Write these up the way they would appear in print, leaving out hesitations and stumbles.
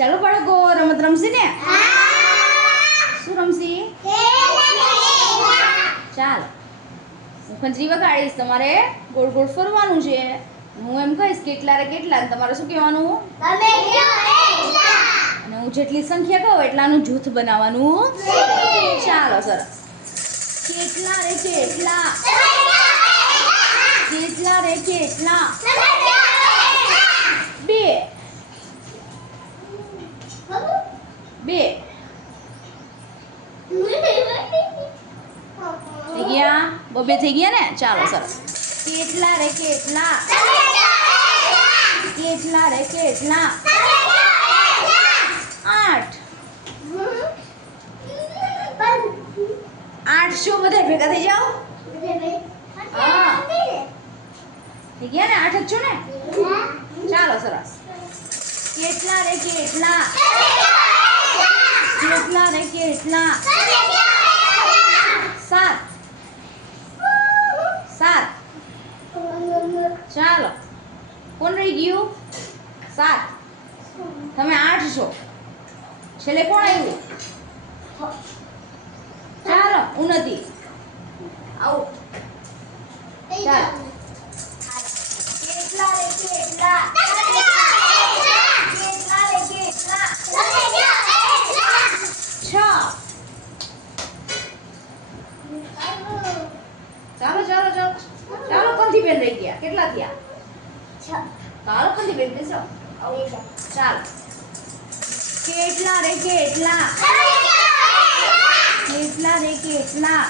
ચાલો બાળકો રમત રમશી ને શું રમશી ચાલ હું ખંજરી વગાડીશ તમારે ગોળ ગોળ ફરવાનું છે હું એમ કહીશ કેટલા રે કેટલા તમારે શું કહેવાનું અને હું જેટલી સંખ્યા કહું એટલાનું જૂથ બનાવવાનું ચાલો સરસ કેટલા રે કેટલા કેટલા રે કેટલા બે બે થઈ ગયા બબે થઈ ગયા ને ચાલો સરસ કેટલા રે કેટલા કેટલા રે કેટલા 8 8 શું બધા ભેગા થઈ જાઓ હા થઈ ગયા ને 8 જ છો ને ચાલો સરસ કેટલા રે કેટલા કેટલા રે કેટલા 7 7 ચાલો કોણ રહી ગયું 7 તમે 8 છો છેલ્લે કોણ આવ્યું ચાલો ઉન્નતિ આવો ચાલો કેટલા રે કેટલા કેટલા રે કેટલા 6 ચાલો ચાલો ચાલો ચાલો કંથી બેન રહી ગયા કેટલા થયા 6 ચાલો કંથી બેન બેસો ચાલો કેટલા રે કેટલા કેટલા રે કેટલા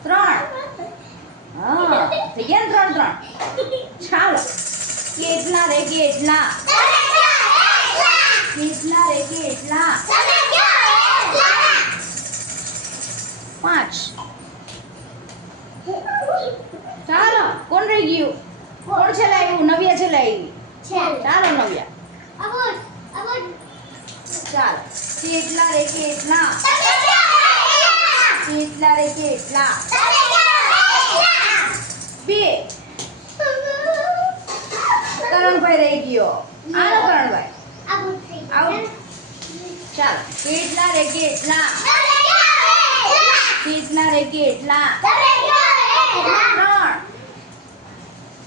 3 હા થઈ ગયા ને 3 ચાલો કેટલા રે કેટલા કેટલા રે કેટલા 5 ચાલો કોણ રહી ગયું કોણ છેલ્લે આવ્યું નવ્યા છેલ્લે આવી ચાલો નવ્યા ચાલો કેટલા રે કેટલા કેટલા રે કેટલા 2 કરણભાઈ રહી ગયો આનો કરણભાઈ આવો ચાલો કેટલા રે કેટલા કેટલા રે કેટલા 3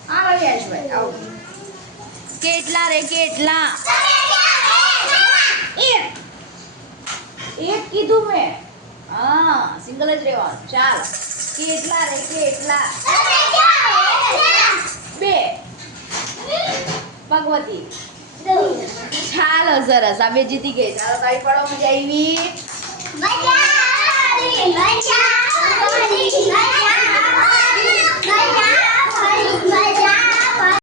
આવો યશભાઈ આવો કેટલા રે કેટલા 1 કીધું મેં હા સિંગલ જ રહેવાનું ચાલો કેટલા રે કેટલા 2 ભગવતી ચાલો સરસ આ બે જીતી ગઈ ચાલો તાળી પાડો મજા આવી